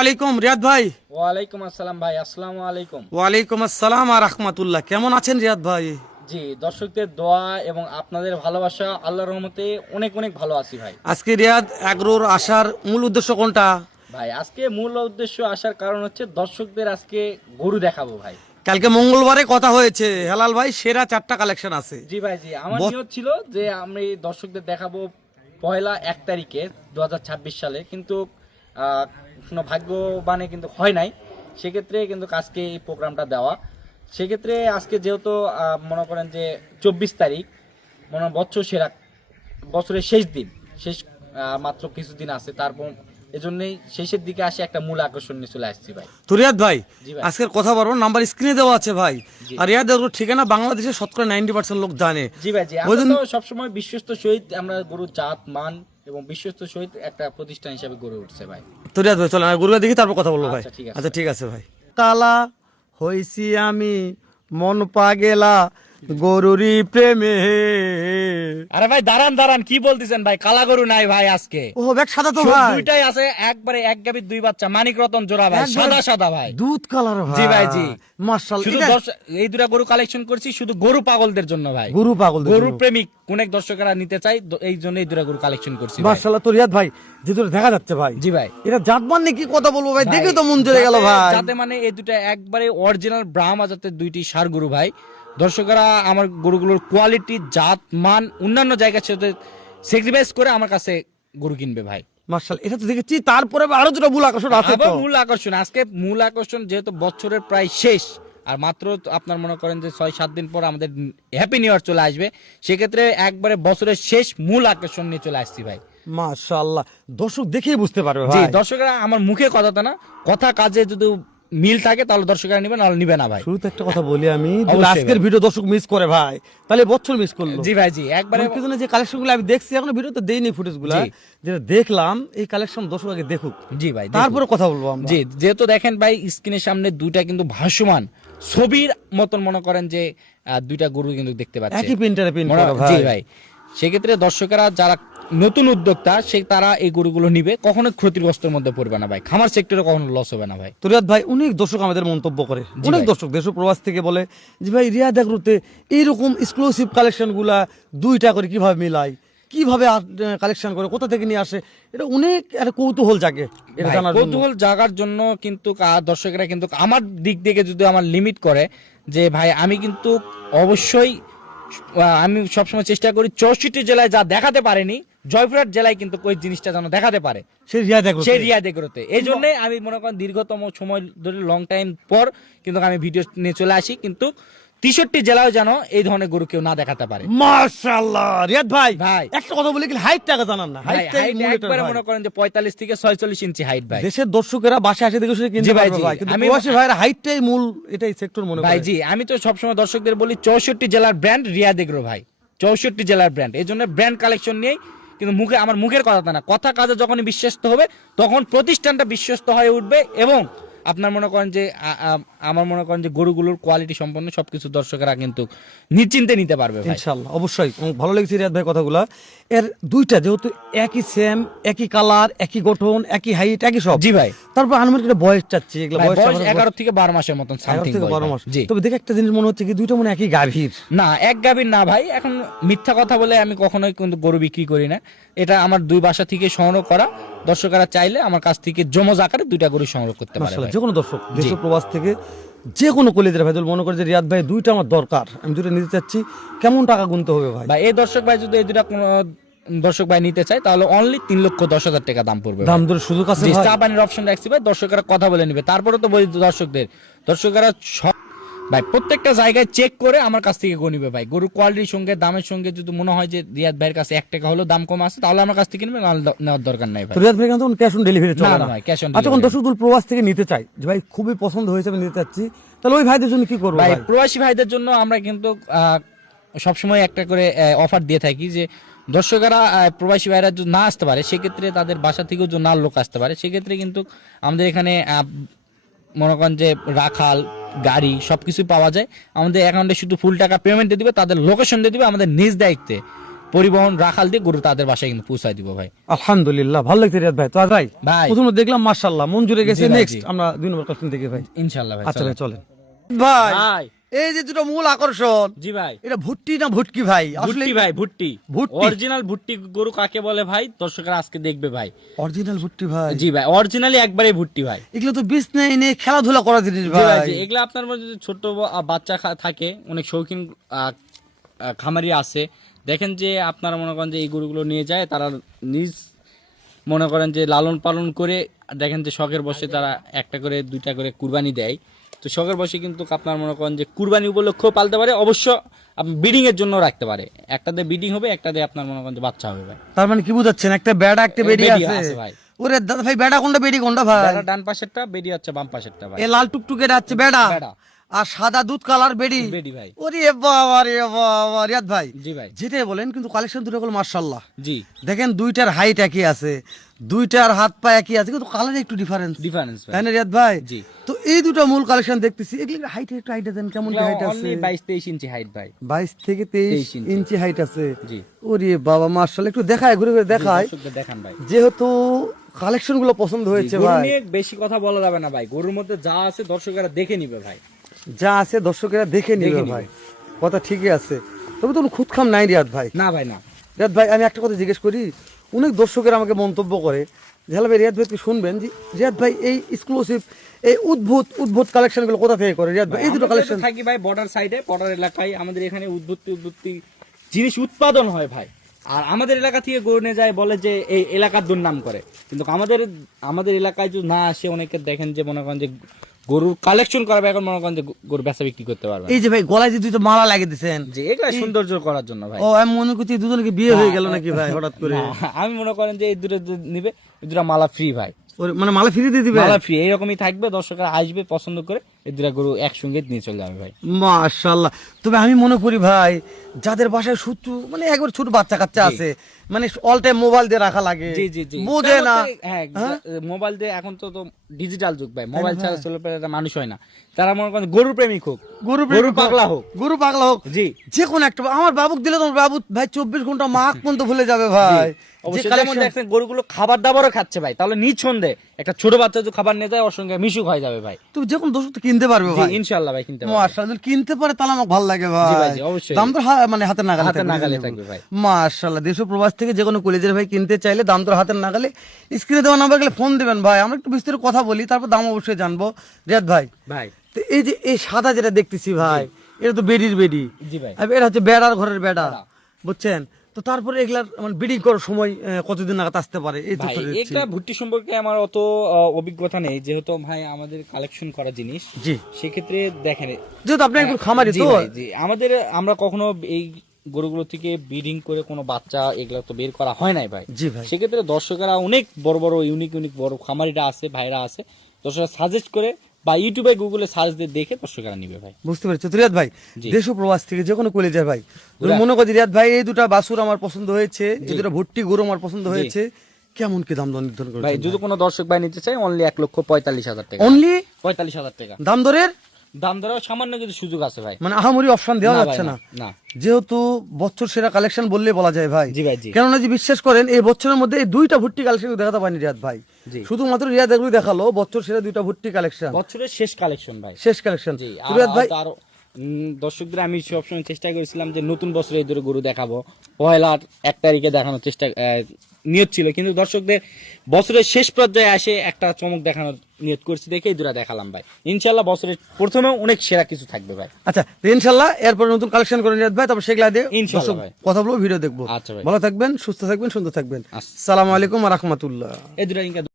আলাইকুম রিয়াদ ভাই। ওয়ালাইকুম আসসালাম ভাই। আসসালামু আলাইকুম। ওয়ালাইকুম আসসালাম আর রাহমাতুল্লাহ। কেমন আছেন রিয়াদ ভাই? জি, দর্শকদের দোয়া এবং আপনাদের ভালোবাসা, আল্লাহর রহমতে অনেক অনেক ভালো আছি ভাই। আজকে রিয়াদ এগ্রোর আসার মূল উদ্দেশ্য কোনটা? ভাই আজকে মূল উদ্দেশ্য আসার কারণ হচ্ছে দর্শকদের আজকে গরু দেখাবো ভাই। কালকে মঙ্গলবারে কথা হয়েছে, হেলাল ভাই সেরা 4টা কালেকশন আছে। জি ভাই, জি আমার নিয়ত ছিল যে আমি দর্শকদের দেখাবো পয়লা 1 তারিখে 2026 সালে, কিন্তু কোনো ভাগ্যবানে কিন্তু হয় নাই। সেক্ষেত্রে কিন্তু আজকে এই প্রোগ্রামটা দেওয়া। সেক্ষেত্রে আজকে যেহেতু মনে করেন যে 24 তারিখ, মনে হয় বছরের শেষ দিন, শেষ মাত্র কিছুদিন আছে, তারপর এজন্যই শেষের দিকে আসে একটা মূল আকর্ষণ নিয়ে চলে আসছি ভাই। তো রিয়াদ ভাই জি ভাই। আজকের কথা বলবো, নাম্বার স্ক্রিনে দেওয়া আছে ভাই। জি। আর রিয়াদ এগ্রোর ঠিকানা বাংলাদেশের শতকরা 90% লোক জানে। জি ভাই, জি আমরা তো সবসময় বিশ্বস্ত সহিত আমরা গরুর জাত মান এবং বিশ্বস্ত সহিত একটা প্রতিষ্ঠান হিসেবে গড়ে উঠছে ভাই। তো রিয়াদ ভাই চলেন গরুটা দেখি, তারপর কথা বলবো ভাই। আচ্ছা, ঠিক আছে। আচ্ছা ঠিক আছে ভাই। কালা হইছি আমি মন পাগেলা গরুরি প্রেমে। আরে ভাই দাঁড়ান কি বলতেছেন ভাই? কালা গরু নাই ভাই আজকে। ও ব্যাগ সাদা তো শুধু ভাই। দুইটাই আছে, একবারে এক গাভীর দুই বাচ্চা, মানিক রতন জোড়া ভাই, একবারে সাদা ভাই। দুধ কালার ভাই। জি ভাই, জি মাশাআল্লাহ। শুধু এই দুটা গরু কালেকশন করছি শুধু গরু পাগলদের জন্য ভাই। গরু পাগল গরু প্রেমিক অনেক দর্শকেরা নিতে চাই, এই জন্য এই দুটা গরু কালেকশন করছি ভাই। মাশাআল্লাহ। তো রিয়াদ ভাই যেহেতু দেখা যাচ্ছে ভাই, জি ভাই। এটা জাতমান নিয়ে কি কথা বলবো ভাই, দেখে তো মন চলে গেল ভাই। যাতে মানে এই দুটা একবারে অরিজিনাল ব্রাহ্মা জাতের দুইটি ষাঁড় গরু ভাই। দর্শকেরা আমার গরুগুলোর কোয়ালিটি, জাত মান অন্যান্য জায়গার সাথে স্যাক্রিফাইস করে আমার কাছে গরু কিনবে ভাই। মাশাআল্লাহ, এটা তো দেখেছি। তারপরে আরো দুটো মূল আকর্ষণ আছে তো। আবার মূল আকর্ষণ আজকে, মূল আকর্ষণ যেহেতু বছরের প্রায় শেষ, আর মাত্র আপনার মনে করেন যে 6-7 দিন পর আমাদের হ্যাপি নিউ ইয়ার চলে আসবে, সেক্ষেত্রে একবারে বছরের শেষ মূল আকর্ষণ নিয়ে চলে আসছি ভাই। মাশাআল্লাহ, দর্শক দেখেই বুঝতে পারবে জি, ভাই। দর্শকরা আমার মুখে কথাটা না, কথা কাজে যদি মিল থাকে তাহলে দর্শকরা নিবে, নাহলে নিবে না ভাই। শুরুতে একটা কথা বলি আমি, যদি অবশ্যই আজকের ভাই। ভিডিও দর্শক মিস করে ভাই, তাহলে বছর মিস করলো। জি ভাই, জি একবারে। কি জন্য যে কালেকশনগুলো আমি দেখছি, এখনো ভিডিওতে দেইনি ফুটেজগুলো, জি। যেটা দেখলাম এই কালেকশন দর্শক আগে দেখুক, জি ভাই, তারপরে কথা বলবো আমরা। জি যেহেতু দেখেন ভাই স্ক্রিনের সামনে দুইটা কিন্তু ভাসমান ছবির মতন মনে করেন যে দুইটা গরু কিন্তু দেখতে পাচ্ছেন, একই প্রিন্টারে প্রিন্ট করা জি ভাই। ভাই। সেক্ষেত্রে দর্শকেরা যারা নতুন উদ্যোক্তা, তারা এই গরুগুলো নিবে, কখনো ক্ষতিগ্রস্তের মধ্যে পড়বে না ভাই, খামার সেক্টরে কখনো লস হবে না ভাই। তো রিয়াদ ভাই, অনেক দর্শক আমাদের মন্তব্য করে, অনেক ভাই। দর্শক দেশ ও প্রবাস থেকে বলে যে ভাই রিয়াদ এগ্রোতে এইরকম এক্সক্লুসিভ কালেকশন গুলা দুইটা করে কিভাবে মিলাই, কিভাবে কালেকশন করে, কোথা থেকে নিয়ে আসে, এটা অনেক একটা কৌতূহল জাগে। এটা ভাই, জানার জন্য কৌতূহল জাগার জন্য কিন্তু দর্শকেরা কিন্তু আমার দিক থেকে যদি আমার লিমিট করে যে ভাই, আমি কিন্তু অবশ্যই আমি সবসময় চেষ্টা করি 64 জেলায় যা দেখাতে পারেনি, জয়পুরহাট জেলায় কিন্তু ওই জিনিসটা যেন দেখাতে পারে সেই রিয়াদ এগ্রো, সেই রিয়াদ এগ্রোতে। এই জন্য আমি মনে করেন দীর্ঘতম সময় ধরে লং টাইম পর কিন্তু আমি ভিডিও নিয়ে চলে আসি, কিন্তু 63 জেলায় যেন এই ধরনের গরু কেউ না দেখাতে পারে। মাশাআল্লাহ। রিয়াদ ভাই ভাই একটা কথা বলি, কি হাইট টাকা জানান না, ভাই, হাইটটাই height মূল এটা একবারে ভাই। মনে করেন যে 45 থেকে 46 ইঞ্চি হাইট ভাই। দেশের দর্শকেরা বাসায় আসে দেখে শুনে কিনতে জি ভাই, পারবে জি। ভাই, কিন্তু আমি- প্রবাসী ভাইরা হাইটটাই মূল, এটাই সেক্টর মনে ভাই করে। জি, আমি তো সবসময় দর্শকদের বলি 64 জেলার ব্র্যান্ড রিয়াদ এগ্রো ভাই, 64 জেলার ব্র্যান্ড। এই জন্য ব্র্যান্ড কালেকশন নিয়েই কিন্তু আমার মুখের কথা না, কথা কাজে যখনই বিশ্বস্ত হবে তখন প্রতিষ্ঠানটা বিশ্বস্ত হয়ে উঠবে, এবং আপনার মনে করেন যে আমার মনে করেন যে গরুগুলোর কোয়ালিটি সম্পন্ন সবকিছু দর্শকেরা কিন্তু নিশ্চিন্তে নিতে পারবে ভাই। ইনশাআল্লাহ, অবশ্যই ভালো লেগেছে রিয়াদ ভাই কথাগুলা। এর দুইটা যেহেতু একই সেম, একই কালার, একই গঠন, একই হাইট, একই সব। জি ভাই। তারপর আনুমানিক একটা বয়স চাচ্ছি, এগুলো ভাই, বয়স বয়স 11 থেকে 12 মাসের মতন 11 সামথিং থেকে 12 মাস। জি। তবে দেখে একটা জিনিস মনে হচ্ছে কি দুইটা মনে একই গাভীর। না, এক গাভীর না ভাই, এখন মিথ্যা কথা বলে আমি কখনোই কিন্তু গরু বিক্রি করি না। এটা আমার দুই বাসা থেকে সংগ্রহ করা, দর্শকেরা চাইলে আমার কাছ থেকে জমজ আকারে দুইটা গরু সংগ্রহ করতে পারে মাশাআল্লাহ, ভাই। যে কোনো দর্শক দেশ ও প্রবাস থেকে যে কোনো কলিদের ভাই মনে করে যে রিয়াদ ভাই দুইটা আমার দরকার, আমি দুইটা নিতে চাচ্ছি, কেমন টাকা গুনতে হবে ভাই? ভাই এই দর্শক ভাই যদি এই দুটা কোনো দর্শক ভাই নিতে চায় তাহলে অনলি 3,10,000 টাকা দাম পড়বে ভাই। দাম দর সুযোগ আছে জি, ভাই? চা পানির অপশন রাখছি ভাই, দর্শকেরা কথা বলে নিবে। তারপরে তো বলি দর্শকেরা ভাই প্রত্যেকটা জায়গায় চেক করে আমার কাছ থেকে গো নিবে ভাই। গরুর কোয়ালিটির সঙ্গে দামের সঙ্গে যদি মনে হয় যে রিয়াদ ভাইয়ের কাছে 1 টাকা হলেও দাম কম আছে, তাহলে আমার কাছ থেকে কিনবে, নাহলে নেওয়ার দরকার নাই ভাই। তো রিয়াদ ভাই কিন্তু ক্যাশ অন ডেলিভারি চলে না, না না ভাই, cash on আচ্ছা, কোন delivery। দর্শক দূর প্রবাস থেকে নিতে চাই যে ভাই খুবই পছন্দ হয়েছে আমি নিতে চাচ্ছি, তাহলে ওই ভাইদের জন্য কি করবো ভাই ভাই? প্রবাসী ভাইদের জন্য আমরা কিন্তু সবসময় একটা করে অফার দিয়ে থাকি যে দর্শকেরা প্রবাসী ভাইরা যদি না আসতে পারে, সেক্ষেত্রে তাদের বাসা থেকেও যদি না লোক আসতে পারে, সেক্ষেত্রে কিন্তু আমাদের এখানে মনে করেন যে রাখাল গাড়ি সবকিছু পাওয়া যায়। আমাদের অ্যাকাউন্টে শুধু ফুল টাকা পেমেন্ট দিয়ে দিবে, তাদের লোকেশন দিয়ে দিবে, আমাদের নিজ দায়িত্বে পরিবহন রাখাল দিয়ে গরু তাদের বাসায় কিন্তু পৌঁছায় দিব ভাই। আলহামদুলিল্লাহ, ভালো লাগছে রিয়াদ ভাই। তো আর ভাই ভাই প্রথমে দেখলাম মাশাআল্লাহ মন জুড়ে গেছে, জি ভাই, নেক্সট জি। আমরা 2 নম্বর কালেকশন দেখি ভাই। ইনশাআল্লাহ ভাই। আচ্ছা চলেন। ভাই চলেন ভাই। ভাই এই যে দুটো মূল আকর্ষণ, জি ভাই, এটা ভুট্টি না ভুটকি ভাই? আসলে ভুট্টি ভাই, ভুট্টি ভুট্টি। অরিজিনাল ভুট্টি গরু কাকে বলে ভাই দর্শকরা আজকে দেখবে ভাই। অরিজিনাল ভুট্টি ভাই? জি ভাই, অরিজিনালি একবারে ভুট্টি ভাই। এগুলো তো বিষ নেই, নিয়ে খেলাধুলা করা জিনিস জি ভাই, ভাই। জি, এগুলা আপনার মধ্যে যে ছোট বাচ্চা থাকে, অনেক শৌখিন খামারি আছে, দেখেন যে আপনারা মনে করেন যে এই গরুগুলো নিয়ে যায়, তারা নিজ মনে করেন যে লালন পালন করে, দেখেন যে শখের বসে তারা একটা করে 2টা করে কুরবানি দেয়। তো শখের বসে কিন্তু আপনার মনে করেন যে কুরবানি উপলক্ষেও পালতে পারে, অবশ্য আপনি ব্রিডিং এর জন্য রাখতে পারে। একটাতে ব্রিডিং হবে, একটাতে আপনার মনে করেন যে বাচ্চা হবে ভাই। তার মানে কি বুঝাচ্ছেন, একটা বেড়া একটা বেডি বেডি আছে? আছে ভাই। ওরে দাদা ভাই, বেড়া কোনটা বেডি কোনটা ভাই? বেড়া ডান পাশেরটা, বেডি হচ্ছে বাম পাশেরটা ভাই। এ লাল টুকটুকে হচ্ছে বেড়া, বেড়া। আর সাদা দুধ কালার বেডি। বেডি ভাই। ওরে বাবা রে বাবা রিয়াদ ভাই, জি ভাই, যেটাই বলেন কিন্তু কালেকশন দুটো হলো মাশাআল্লাহ। জি দেখেন দুইটার হাইট একই আছে, দুইটার হাত পা একই আছে, কিন্তু কালারে একটু ডিফারেন্স, ডিফারেন্স ভাই। তাই না রিয়াদ ভাই? জি। তো এই দুটো মূল কালেকশন দেখতেছি, এগুলো হাইট একটু হাইট দেন, কেমন কি হাইট আছে? অনলি 22-23 ইঞ্চি হাইট ভাই। 22 থেকে 23 23 ইঞ্চি হাইট আছে। জি। ওরে বাবা মাশাআল্লাহ, একটু দেখায়, ঘুরে ঘুরে দেখায়, দর্শকদের দেখান ভাই। যেহেতু কালেকশন গুলো পছন্দ হয়েছে গরু ভাই। নিয়ে বেশি কথা বলা যাবে না ভাই, গরুর মধ্যে যা আছে দর্শকেরা দেখে নিবে ভাই। যা আছে দর্শকেরা দেখে নিবে দেখে নিবে। ভাই, কথা ঠিকই আছে। তবে তো কোনো খুঁতখাম নাই রিয়াদ ভাই। না ভাই না। রিয়াদ ভাই আমি একটা কথা জিজ্ঞেস করি, অনেক দর্শকের আমাকে মন্তব্য করে যে হ্যালো ভাই, রিয়াদ ভাই কি শুনবেন যে রিয়াদ ভাই এই এক্সক্লুসিভ এই উদ্ভুত উদ্ভুত কালেকশন গুলো কোথা থেকে করে রিয়াদ ভাই? এই দুটো আমরা কালেকশন যেহেতু থাকি ভাই বর্ডার সাইডে, বর্ডার এলাকায় আমাদের এখানে উদ্ভুতি জিনিস উৎপাদন হয় ভাই। আর আমাদের এলাকা থেকে গরু নিয়ে যায়, বলে যে এই এলাকার দুর্নাম করে, কিন্তু আমাদের এলাকায় যদি না আসে, অনেকে দেখেন যে মনে করেন যে গরুর কালেকশন করবে, এখন মনে করেন যে গরু বেচা বিক্রি করতে পারবে। এই যে ভাই গলায় যে দুটো মালা লাগিয়ে দিয়েছেন, যে এগুলা সৌন্দর্য করার জন্য ভাই। ও আমি মনে করছি দুজনকে বিয়ে হয়ে গেল নাকি ভাই হঠাৎ করে? না, আমি মনে করেন যে এই দুটো নিবে, এই দুটো মালা ফ্রি ভাই। ওরে মানে মালা ফিরিয়ে দিয়ে দিবে? মালা ফ্রি এইরকমই থাকবে, দর্শকরা আসবে পছন্দ করে, এই দুটা গরু একসঙ্গে নিয়ে চলে যাবে ভাই। মাশাআল্লাহ। তবে আমি মনে করি ভাই, যাদের বাসায় শুধু মানে একবার ছোট বাচ্চা কাচ্চা আছে, মানে অল টাইম মোবাইল দিয়ে রাখা লাগে, জি জি জি, বোঝে না। হ্যাঁ, মোবাইল দিয়ে এখন তো ডিজিটাল যুগ ভাই, মোবাইল ছাড়া চলে একটা মানুষ হয় না। তারা মনে করেন গরু প্রেমিক হোক, গরু পাগলা হোক, গরু পাগলা হোক, জি, যে কোনো একটা। আমার বাবুক দিলে তোমার বাবু ভাই 24 ঘন্টা মাখ পর্যন্ত ভুলে যাবে ভাই। অবশ্যই। যেমন দেখছেন গরুগুলো খাবার দাবারও খাচ্ছে ভাই, তাহলে নিঃসন্দেহে একটা ছোট বাচ্চা যদি খাবার নিয়ে যায়, ওর সঙ্গে মিশুক হয়ে যাবে ভাই। তুমি যে কোনো দোষ তো কিনতে পারবে জি, ভাই, ইনশাআল্লাহ ভাই কিনতে পারবে। মাশাআল্লাহ। কিনতে পারে তাহলে আমার ভালো লাগে জি ভাই। ভাই, জি, অবশ্যই। দাম তো মানে হাতের নাগালে হাতের থাকবে, নাগালে বুঝলেন? থাকবে ভাই। মাশাআল্লাহ। দেশ ও প্রবাস থেকে যে কোনো কলেজের ভাই কিনতে চাইলে দাম তো হাতের নাগালে, স্ক্রিনে দেওয়া নাম্বার গেলে ফোন দিবেন ভাই, আমরা একটু বিস্তারিত কথা বলি, তারপর দাম অবশ্যই জানবো। রিয়াদ ভাই, ভাই তো এই যে এই সাদা যেটা দেখতেছি ভাই, এটা তো বেডির বেডি। জি ভাই, আর এটা হচ্ছে বেড়ার ঘরের বেড়া, বুঝছেন? তো তারপরে এগুলার মানে ব্রিডিং করার সময় কতদিন নাগাদ আসতে পারে এই ভাই তথ্য একটা ভুট্টি সম্পর্কে আমার অত অভিজ্ঞতা নেই, যেহেতু ভাই আমাদের কালেকশন করা জিনিস। জি, সেক্ষেত্রে দেখেন, যেহেতু আপনি একটু খামারি জি তো, ভাই, জি, আমরা কখনো এই গরুগুলো থেকে ব্রিডিং করে কোনো বাচ্চা এগুলো তো বের করা হয় নাই ভাই। জি ভাই, সেক্ষেত্রে দর্শকেরা অনেক বড় বড় ইউনিক বড় খামারিরা আছে, ভাইরা আছে, দর্শকরা সাজেস্ট করে বা ইউটিউবে গুগলে সার্চ দিয়ে দেখে দর্শকরা নিবে ভাই। বুঝতে পেরেছি। তো রিয়াদ ভাই, জি। দেশ ও প্রবাস থেকে যে কোনো কলেজের ভাই মনে করছি রিয়াদ ভাই এই দুটা বাছুর আমার পছন্দ হয়েছে, এই দুটা ভুট্টি গরু আমার পছন্দ হয়েছে, কেমন কি দাম দর নির্ধারণ ভাই করেছেন? যদি কোনো দর্শক ভাই নিতে চায়, অনলি 1,45,000 টাকা। অনলি 45,000 টাকা দাম দরের দাম ধরেও সামান্য কিছু সুযোগ আছে ভাই। মানে আহামরি অপশন দেওয়া না ভাই, যাচ্ছে না, না। যেহেতু বছর সেরা কালেকশন বললে বলা যায় ভাই। জি ভাই, জি। কেননা যে বিশ্বাস করেন এই বছরের মধ্যে এই দুইটা ভুট্টি কালেকশন দেখাতে পারেনি রিয়াদ ভাই, জি। শুধুমাত্র রিয়াদ এগুলো দেখালো বছর সেরা দুইটা ভুট্টি কালেকশন, বছরের শেষ কালেকশন ভাই, শেষ কালেকশন। জি। রিয়াদ ভাই, আর দর্শকদের আমি সবসময় চেষ্টা করেছিলাম যে নতুন বছরে এই দুটো গরু দেখাবো, পয়লা 1 তারিখে দেখানোর চেষ্টা নিয়ত ছিল, কিন্তু দর্শকদের বছরের শেষ পর্যায়ে আসে একটা চমক দেখানোর নিয়ত করছি দেখে এই দুটো দেখালাম ভাই। ইনশাল্লাহ বছরের প্রথমেও অনেক সেরা কিছু থাকবে ভাই। আচ্ছা তো ইনশাল্লাহ এরপর নতুন কালেকশন করে রিয়াদ ভাই, তারপর সেগুলা দিয়ে ইনশাল্লাহ দর্শক ভাই। কথা বলবো, ভিডিও দেখবো। আচ্ছা ভাই, ভালো থাকবেন, সুস্থ থাকবেন, সুন্দর থাকবেন। আচ্ছা। আসসালামু আলাইকুম ওয়া রাহমাতুল্লাহ। এই দুটো